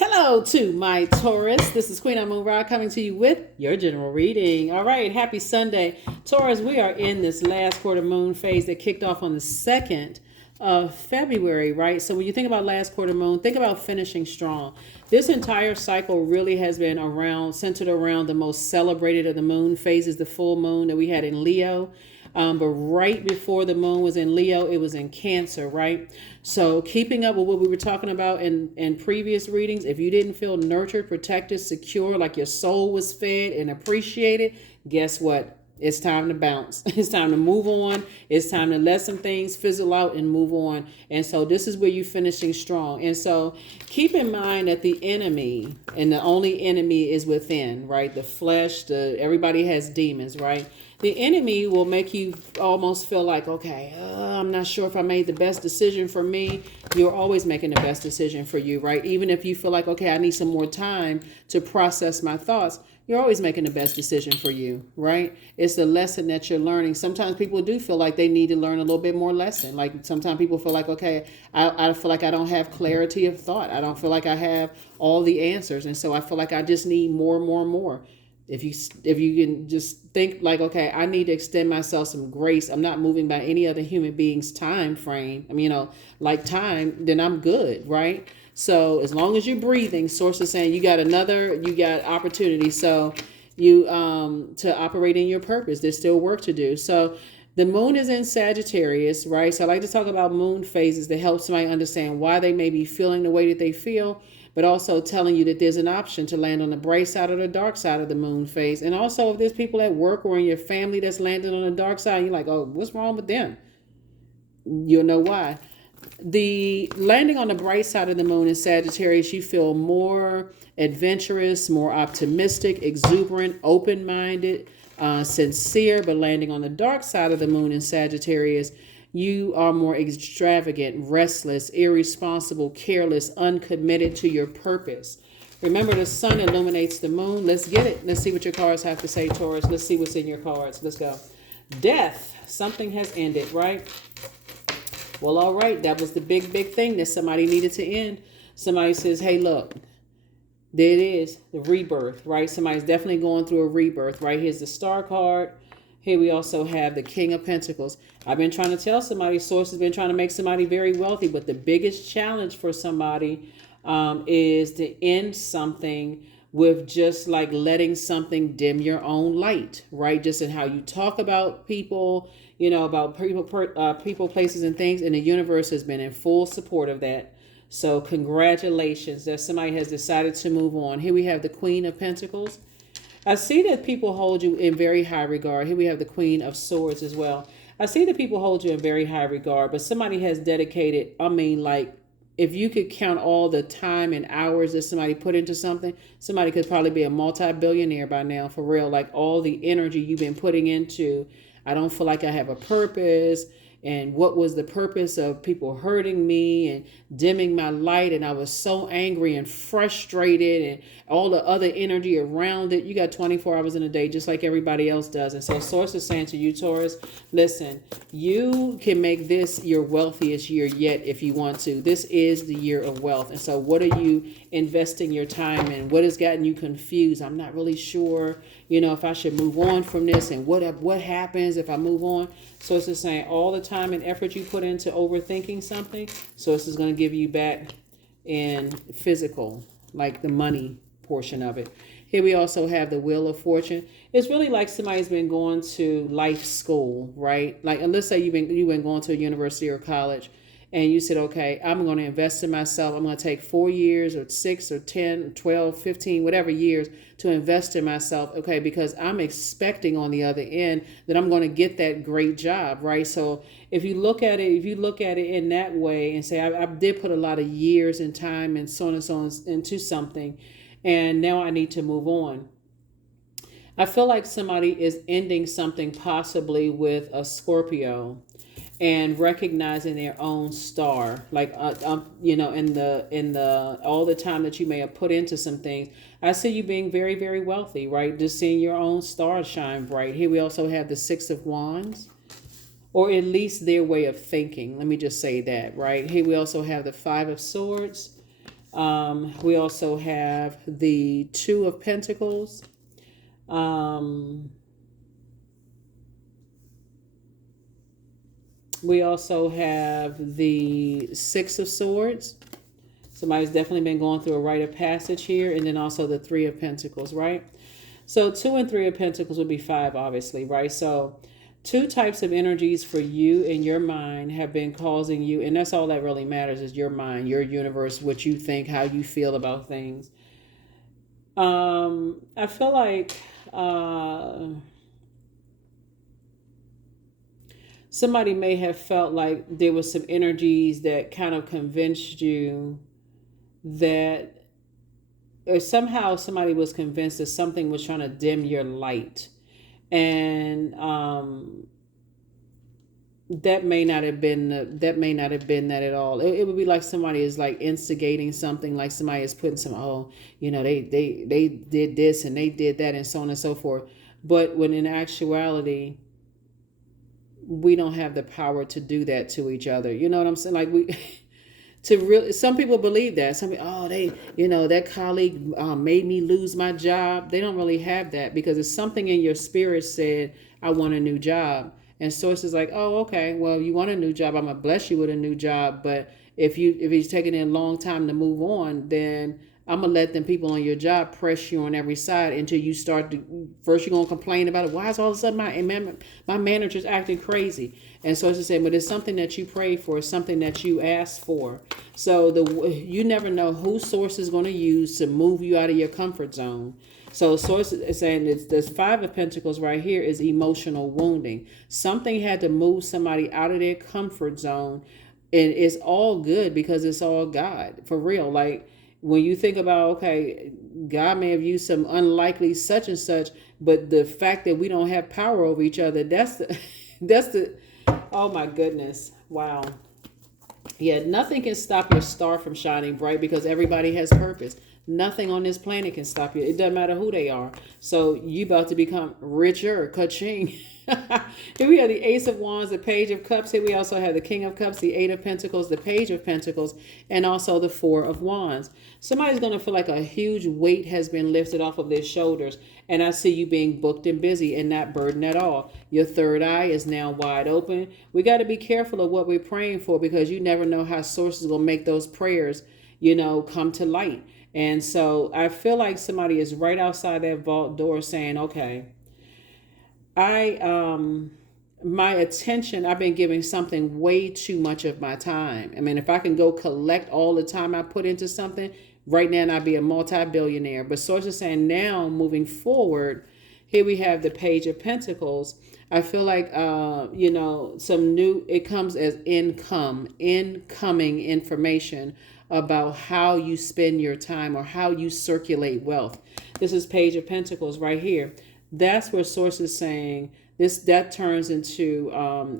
Hello to my Taurus. This is Queen Amun Ra coming to you with your general reading. All right, happy Sunday. Taurus, we are in this last quarter moon phase that kicked off on the 2nd of February, right? So when you think about last quarter moon, think about finishing strong. This entire cycle really has been centered around the most celebrated of the moon phases, the full moon that we had in Leo. But right before the moon was in Leo, it was in Cancer, right? So keeping up with what we were talking about in previous readings, if you didn't feel nurtured, protected, secure, like your soul was fed and appreciated, guess what? It's time to bounce. It's time to move on. It's time to let some things fizzle out and move on. And so this is where you're finishing strong. And so keep in mind that the enemy, and the only enemy is within, right? The flesh, everybody has demons, right? The enemy will make you almost feel like, okay, I'm not sure if I made the best decision for me. You're always making the best decision for you, right? Even if you feel like, okay, I need some more time to process my thoughts, you're always making the best decision for you, right? It's the lesson that you're learning. Sometimes people do feel like they need to learn a little bit more lesson. Like sometimes people feel like, okay, I feel like I don't have clarity of thought. I don't feel like I have all the answers. And so I feel like I just need more. If you can just think like, okay, I need to extend myself some grace. I'm not moving by any other human being's time frame. I mean, like time, then I'm good, right? So as long as you're breathing, source is saying you got opportunity. So you to operate in your purpose. There's still work to do. So the moon is in Sagittarius, right? So I like to talk about moon phases to help somebody understand why they may be feeling the way that they feel, but also telling you that there's an option to land on the bright side or the dark side of the moon phase. And also if there's people at work or in your family that's landed on the dark side, you're like, oh, what's wrong with them? You'll know why. The landing on the bright side of the moon in Sagittarius, you feel more adventurous, more optimistic, exuberant, open-minded, sincere. But landing on the dark side of the moon in Sagittarius, you are more extravagant, restless, irresponsible, careless, uncommitted to your purpose. Remember, the sun illuminates the moon. Let's get it. Let's see what your cards have to say, Taurus. Let's see what's in your cards. Let's go. Death. Something has ended, right? Well, all right. That was the big thing that somebody needed to end. Somebody says, hey, look, there it is, the rebirth, right? Somebody's definitely going through a rebirth, right? Here's the star card. Here we also have the King of Pentacles. I've been trying to tell somebody, source has been trying to make somebody very wealthy, but the biggest challenge for somebody is to end something with just like letting something dim your own light, right? Just in how you talk about people, about people, places, and things. And the universe has been in full support of that. So congratulations that somebody has decided to move on. Here we have the Queen of Pentacles. I see that people hold you in very high regard. Here we have the Queen of Swords as well. I see that people hold you in very high regard, but somebody has dedicated, if you could count all the time and hours that somebody put into something, somebody could probably be a multi-billionaire by now, for real. Like all the energy you've been putting into, I don't feel like I have a purpose. And what was the purpose of people hurting me and dimming my light? And I was so angry and frustrated and all the other energy around it. You got 24 hours in a day, just like everybody else does. And so source is saying to you, Taurus, listen, you can make this your wealthiest year yet if you want to. This is the year of wealth. And so what are you investing your time in? What has gotten you confused? I'm not really sure, if I should move on from this, and what happens if I move on. So it's just saying all the time and effort you put into overthinking something, so this is going to give you back in physical, like the money portion of it. Here we also have the Wheel of Fortune. It's really like somebody's been going to life school, right? Like, and let's say you've been going to a university or college, and you said, okay, I'm going to invest in myself. I'm going to take 4 years or 6 or 10 or 12, 15, whatever years to invest in myself. Okay, because I'm expecting on the other end that I'm going to get that great job, right? So if you look at it in that way and say, I did put a lot of years and time and so on and so on into something, and now I need to move on. I feel like somebody is ending something possibly with a Scorpio and recognizing their own star, like in the all the time that you may have put into some things. I see you being very, very wealthy, right? Just seeing your own star shine bright. Here we also have the Six of Wands, or at least their way of thinking. Let me just say that, right? Here we also have the Five of Swords. We also have the Two of Pentacles. We also have the Six of Swords. Somebody's definitely been going through a rite of passage here. And then also the Three of Pentacles, right? So 2 and 3 of Pentacles would be 5, obviously, right? So two types of energies for you and your mind have been causing you, and that's all that really matters is your mind, your universe, what you think, how you feel about things. I feel like somebody may have felt like there was some energies that kind of convinced you that, or somehow somebody was convinced that something was trying to dim your light. And that may not have been that at all. It would be like somebody is like instigating something, like somebody is putting some, they did this and they did that and so on and so forth. But when in actuality, we don't have the power to do that to each other. You know what I'm saying? Like some people believe that. Some people, that colleague made me lose my job. They don't really have that because it's something in your spirit said, I want a new job. And source is like, oh, okay, well, you want a new job. I'm going to bless you with a new job. But if he's taking a long time to move on, then I'm going to let them people on your job press you on every side until you start to, first you're going to complain about it. Why is all of a sudden my manager's acting crazy? And so it's the same, but it's something that you prayed for, it's something that you asked for. So you never know who source is going to use to move you out of your comfort zone. So source is saying this 5 of Pentacles right here is emotional wounding. Something had to move somebody out of their comfort zone. And it's all good because it's all God, for real. Like, when you think about, okay, God may have used some unlikely such and such, but the fact that we don't have power over each other, that's the, oh my goodness. Wow. Yeah, nothing can stop your star from shining bright because everybody has purpose. Nothing on this planet can stop you. It doesn't matter who they are. So you about to become richer, ka-ching. Here we have the Ace of Wands, the Page of Cups. Here we also have the King of Cups, the Eight of Pentacles, the Page of Pentacles, and also the Four of Wands. Somebody's going to feel like a huge weight has been lifted off of their shoulders. And I see you being booked and busy and not burdened at all. Your third eye is now wide open. We got to be careful of what we're praying for because you never know how source is going to make those prayers, come to light. And so I feel like somebody is right outside that vault door saying, okay, my attention, I've been giving something way too much of my time. I mean, if I can go collect all the time I put into something, right now I'd be a multi-billionaire. But source is saying now, moving forward, here we have the Page of Pentacles. I feel like, it comes as incoming information about how you spend your time or how you circulate wealth. This is Page of Pentacles right here. That's where source is saying that turns into,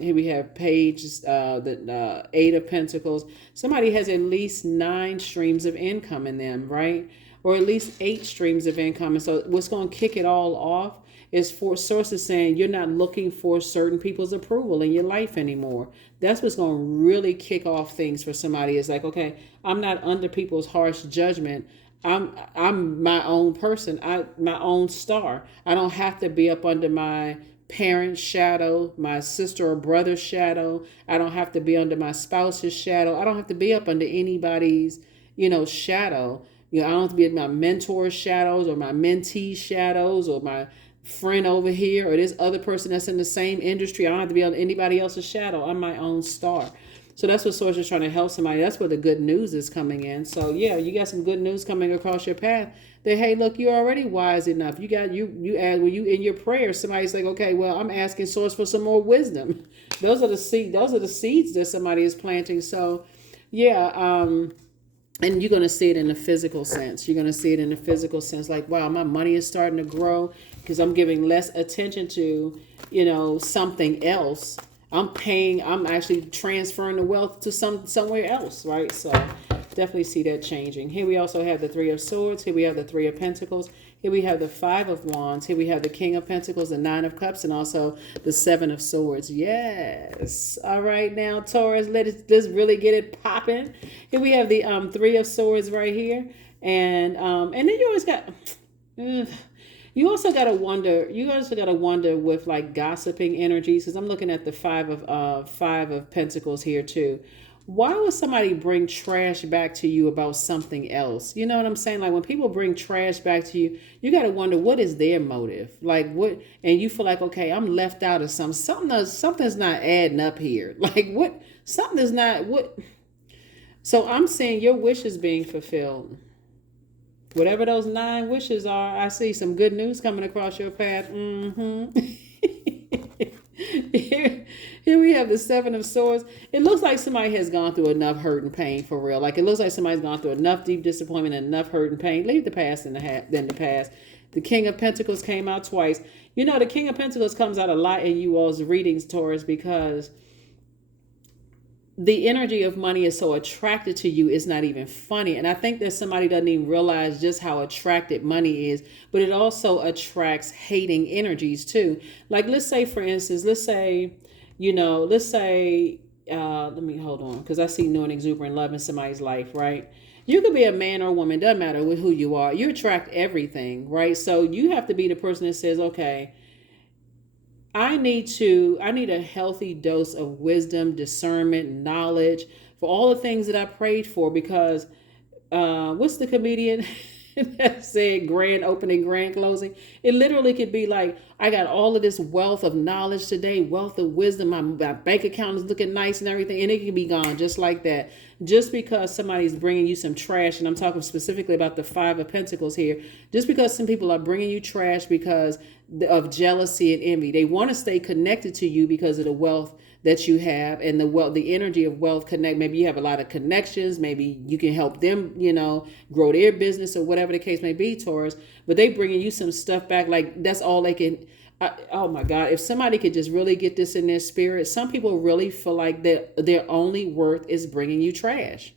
here we have Page, the Eight of Pentacles. Somebody has at least 9 streams of income in them, right? Or at least 8 streams of income. And so what's going to kick it all off is for sources saying you're not looking for certain people's approval in your life anymore. That's what's going to really kick off things for somebody. It's like, okay, I'm not under people's harsh judgment. I'm my own person. My own star. I don't have to be up under my parent's shadow, my sister or brother's shadow. I don't have to be under my spouse's shadow. I don't have to be up under anybody's, shadow. I don't have to be in my mentor's shadows or my mentee's shadows or my friend over here or this other person that's in the same industry. I don't have to be on anybody else's shadow. I'm my own star. So that's what source is trying to help somebody. That's where the good news is coming in. So yeah, you got some good news coming across your path that, hey, look, you're already wise enough. You ask, when you in your prayers, somebody's like, okay, well, I'm asking source for some more wisdom. Those are the seeds that somebody is planting. So yeah, and you're going to see it in the physical sense. You're going to see it in the physical sense. Like, wow, my money is starting to grow because I'm giving less attention to, something else. I'm actually transferring the wealth to somewhere else, right? So Definitely see that changing. Here we also have the Three of Swords. Here we have the Three of Pentacles. Here we have the Five of Wands. Here we have the King of Pentacles, the Nine of Cups, and also the Seven of Swords. Yes. All right, now, Taurus, let's really get it popping. Here we have the Three of Swords right here. And then you always got... You also gotta wonder. You also gotta wonder with like gossiping energies, because I'm looking at the Five of Pentacles here too. Why would somebody bring trash back to you about something else? You know what I'm saying? Like when people bring trash back to you, you got to wonder what is their motive? Like what? And you feel like, okay, I'm left out of something's not adding up here. Like what? Something is not what. So I'm saying your wish is being fulfilled. Whatever those 9 wishes are, I see some good news coming across your path. Here we have the Seven of Swords. It looks like somebody has gone through enough hurt and pain for real. Like it looks like somebody's gone through enough deep disappointment and enough hurt and pain. Leave the past in the past. The King of Pentacles came out twice. You know, the King of Pentacles comes out a lot in you all's readings, Taurus, because the energy of money is so attracted to you, it's not even funny. And I think that somebody doesn't even realize just how attracted money is, but it also attracts hating energies too. Like let's say, for instance, let me hold on, because I see new and exuberant love in somebody's life, right? You could be a man or a woman, doesn't matter with who you are. You attract everything, right? So you have to be the person that says, okay, I need a healthy dose of wisdom, discernment, knowledge for all the things that I prayed for, because what's the comedian that said grand opening, grand closing? It literally could be like, I got all of this wealth of knowledge today, wealth of wisdom, my bank account is looking nice and everything, and it can be gone just like that. Just because somebody's bringing you some trash, and I'm talking specifically about the Five of Pentacles here, just because some people are bringing you trash because of jealousy and envy. They want to stay connected to you because of the wealth that you have, and the energy of wealth connect. Maybe you have a lot of connections. Maybe you can help them, grow their business or whatever the case may be, Taurus. But they bringing you some stuff back. Like that's all they can. Oh my God, if somebody could just really get this in their spirit. Some people really feel like that their only worth is bringing you trash.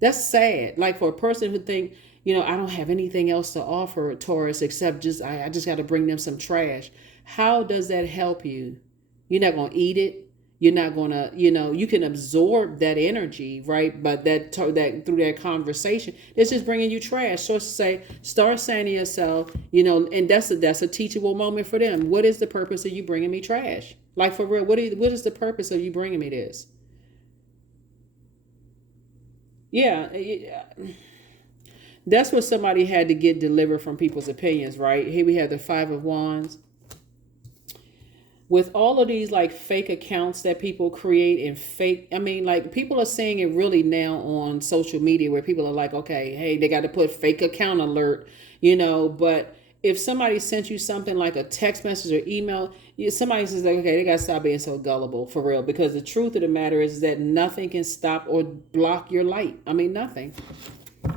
That's sad. Like for a person who think, I don't have anything else to offer, Taurus, except I just got to bring them some trash. How does that help you? You're not going to eat it. You're not going to, you can absorb that energy, right? But that through that conversation, it's just bringing you trash. So start saying to yourself, and that's a teachable moment for them. What is the purpose of you bringing me trash? Like for real, what is the purpose of you bringing me this? Yeah. That's what somebody had to get delivered from people's opinions, right? Here we have the Five of Wands. With all of these like fake accounts that people create and people are saying it really now on social media, where people are like, okay, hey, they got to put fake account alert, but if somebody sent you something like a text message or email, somebody says like, okay, they got to stop being so gullible for real, because the truth of the matter is that nothing can stop or block your light. Nothing.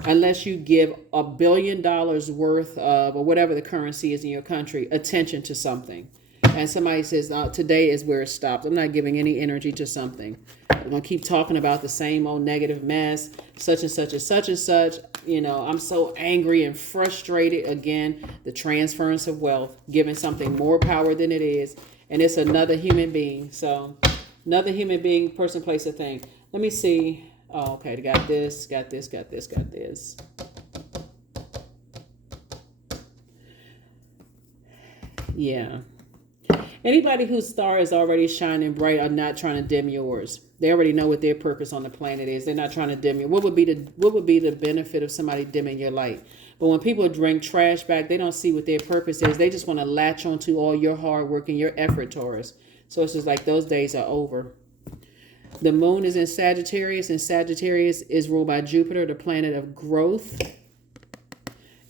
Unless you give $1 billion worth of, or whatever the currency is in your country, attention to something. And somebody says, today is where it stops. I'm not giving any energy to something. I'm going to keep talking about the same old negative mess, such and such and such and such. I'm so angry and frustrated. Again, the transference of wealth, giving something more power than it is. And it's another human being. So another human being, person, place, or thing. Let me see. Oh, okay. They got this, got this, got this, got this. Yeah. Anybody whose star is already shining bright are not trying to dim yours. They already know what their purpose on the planet is. They're not trying to dim you. What would be the benefit of somebody dimming your light? But when people bring trash back, they don't see what their purpose is. They just want to latch onto all your hard work and your effort, Taurus. So it's just like those days are over. The moon is in Sagittarius, and Sagittarius is ruled by Jupiter, the planet of growth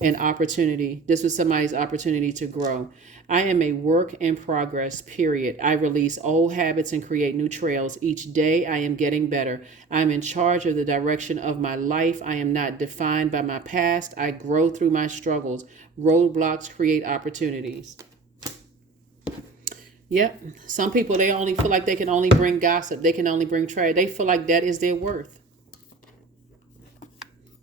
and opportunity. This was somebody's opportunity to grow. I am a work in progress, period. I release old habits and create new trails. Each day I am getting better. I am in charge of the direction of my life. I am not defined by my past. I grow through my struggles. Roadblocks create opportunities. Yep. Some people, they only feel like they can only bring gossip. They can only bring trade. They feel like that is their worth.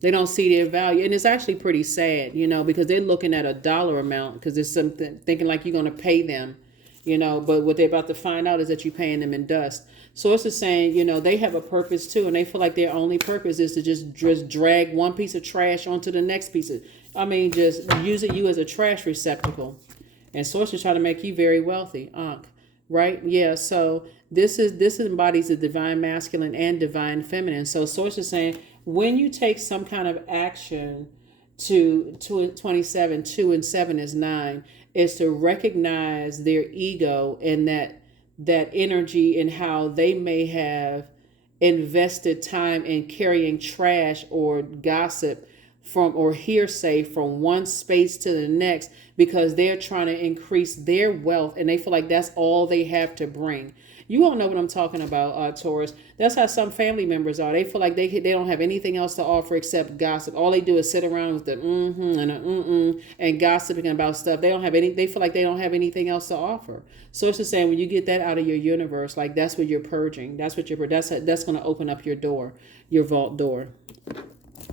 They don't see their value. And it's actually pretty sad, because they're looking at a dollar amount because there's something thinking like you're going to pay them, but what they're about to find out is that you're paying them in dust. Source is saying, they have a purpose too. And they feel like their only purpose is to just drag one piece of trash onto the next piece of, just using you as a trash receptacle. And Source is trying to make you very wealthy, right? Yeah. So this embodies the divine masculine and divine feminine. So Source is saying, when you take some kind of action to 27, 2 and 7 is 9, is to recognize their ego and that energy and how they may have invested time in carrying trash or gossip or hearsay from one space to the next because they're trying to increase their wealth and they feel like that's all they have to bring. You all know what I'm talking about, Taurus. That's how some family members are. They feel like they don't have anything else to offer except gossip. All they do is sit around with the and and gossiping about stuff. They feel like they don't have anything else to offer. So it's just saying when you get that out of your universe, like that's what you're purging. That's going to open up your door, your vault door.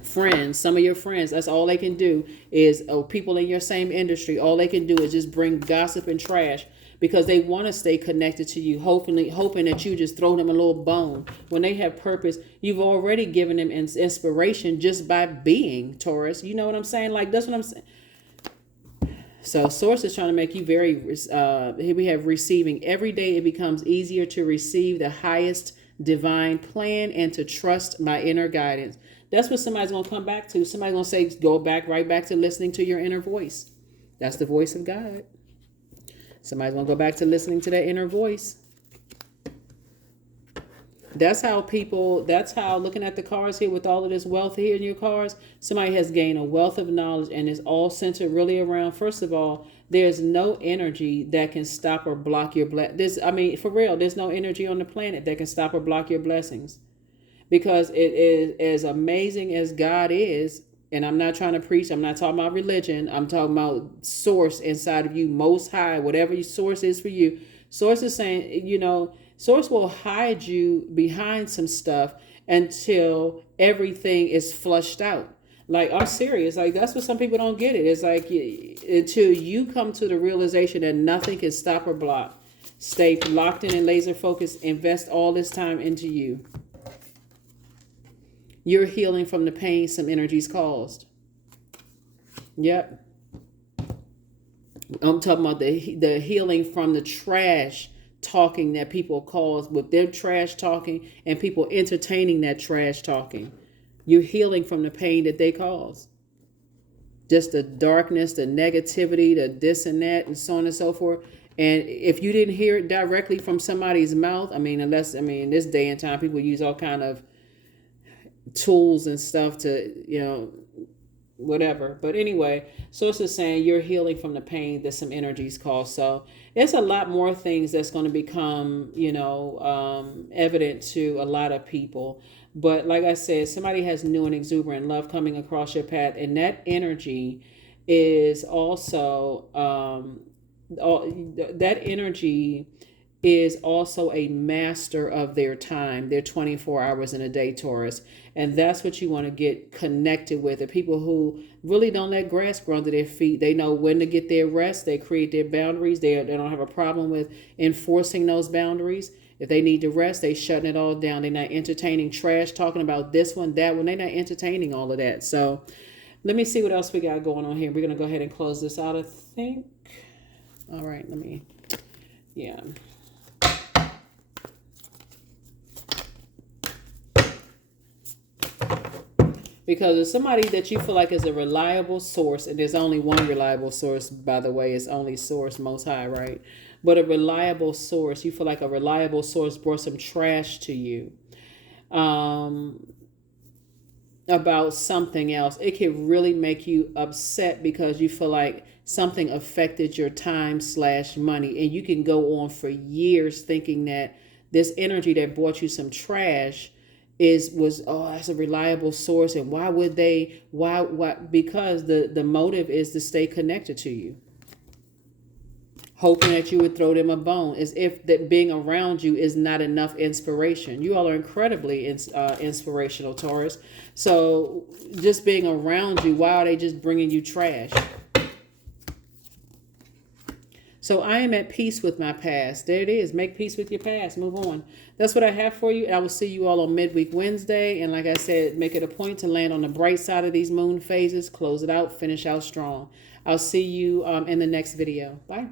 Friends, some of your friends, that's all they can do is people in your same industry. All they can do is just bring gossip and trash because they want to stay connected to you, hoping that you just throw them a little bone. When they have purpose, you've already given them inspiration just by being, Taurus. You know what I'm saying? Like, that's what I'm saying. So Source is trying to make you very, here we have receiving. Every day it becomes easier to receive the highest divine plan and to trust my inner guidance. That's what somebody's going to come back to. Somebody's going to say, go right back to listening to your inner voice. That's the voice of God. Somebody's going to go back to listening to that inner voice. That's how looking at the cars here with all of this wealth here in your cars, somebody has gained a wealth of knowledge and is all centered really around, first of all, there's no energy that can stop or block your for real, there's no energy on the planet that can stop or block your blessings. Because it is as amazing as God is, and I'm not trying to preach, I'm not talking about religion, I'm talking about source inside of you, most high, whatever your source is for you. Source is saying, Source will hide you behind some stuff until everything is flushed out. Like, I'm serious. Like, that's what some people don't get it. It's like until you come to the realization that nothing can stop or block. Stay locked in and laser focused. Invest all this time into you. You're healing from the pain some energies caused. Yep. I'm talking about the healing from the trash talking that people cause with their trash talking and people entertaining that trash talking. You're healing from the pain that they cause. Just the darkness, the negativity, the this and that, and so on and so forth. And if you didn't hear it directly from somebody's mouth, this day and time, people use all kind of tools and stuff to, whatever. But anyway, Source is saying you're healing from the pain that some energies cause. So it's a lot more things that's going to become, evident to a lot of people. But like I said, somebody has new and exuberant love coming across your path. And that energy is also, a master of their time. They're 24 hours in a day, Taurus. And that's what you want to get connected with. The people who really don't let grass grow under their feet. They know when to get their rest. They create their boundaries. They don't have a problem with enforcing those boundaries. If they need to rest, they shutting it all down. They're not entertaining trash, talking about this one, that one. They're not entertaining all of that. So let me see what else we got going on here. We're going to go ahead and close this out, I think. All right, yeah. Because if somebody that you feel like is a reliable source, and there's only one reliable source, by the way, it's only source, most high, right? But a reliable source, you feel like a reliable source brought some trash to you about something else. It can really make you upset because you feel like something affected your time/money. And you can go on for years thinking that this energy that brought you some trash that's a reliable source. And why would they, because the motive is to stay connected to you. hoping that you would throw them a bone, as if that being around you is not enough inspiration. You all are incredibly inspirational, Taurus. So just being around you, why are they just bringing you trash? So I am at peace with my past. There it is. Make peace with your past. Move on. That's what I have for you. I will see you all on midweek Wednesday. And like I said, make it a point to land on the bright side of these moon phases. Close it out. Finish out strong. I'll see you in the next video. Bye.